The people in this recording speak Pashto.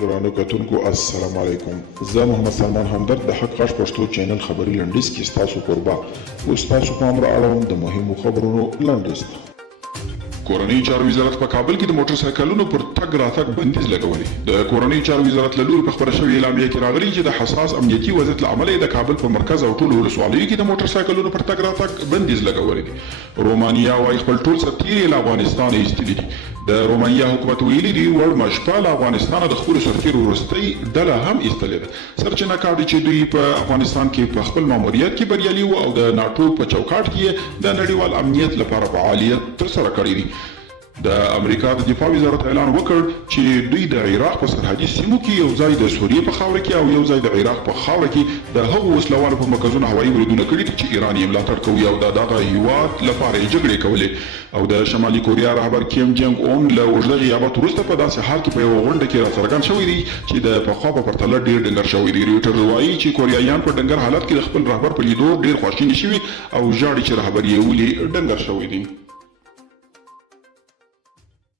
ګرانو کتونکو السلام علیکم. زه محمد سلمان همدرد د حق غږ پښتو چینل خبري لنډیز کې ستاسو کوربه اوس تاسو پام را اړوم د مهمو خبرونو لنډیز ته. کورنۍ چارو وزارت په کابل کې د موټر سایکلونو پر تګ راتګ بندیز لګولی. د کورنۍ چارو وزارت له لوري په خبره شوې اعلامیه کې راغلي چې د حساس امنیتي وضعیت له امله د کابل په مرکز او ټولو ولسوالیو کې د موټر سایکلونو پر تګ راتګ بندیز لګولی دی. رومانیا وايي خپل ټول سرتیري له افغانستانه ایستلي دي. د رومانیا حکومت ویلي دي وړ شپه له افغانستانه د خپلو سرتیرو وروستۍ ډله هم ایستلې ده. سرچینه کاږي چې دوی په افغانستان کې په خپل ماموریت کې بریالي وو او د ناټو په چوکاټ کې د نړیوال امنیت لپاره فعالیت ترسره کړی دي. د امریکا د دفاع وزارت اعلان وکړ چې دوی د عراق په سرحدي سیمو کې یو ځای د سوریې په خاوره کې او یو ځای د عراق په خاوره کې د هغو وسلوالو په مرکزونو هوایي بریدونه کړي دي چې ایران یې ملاتړ کوي او د دغه هیواد لپاره یې جګړې کولې. او د شمالي کوریا رهبر کیم جنګ اون له اوږده غیابت وروسته په داسې حال کې په یوه غونډه کې راڅرګند شوی دی چې د پخوا په پرتله ډېر ډنګر شوی دی. رویټرز وایي چې کوریایان په ډنګر حالت کې د خپل رهبر په لیدو ډېر خواشیني شوي او ژاړي چې رهبر یې ولې ډنګر شوی دی.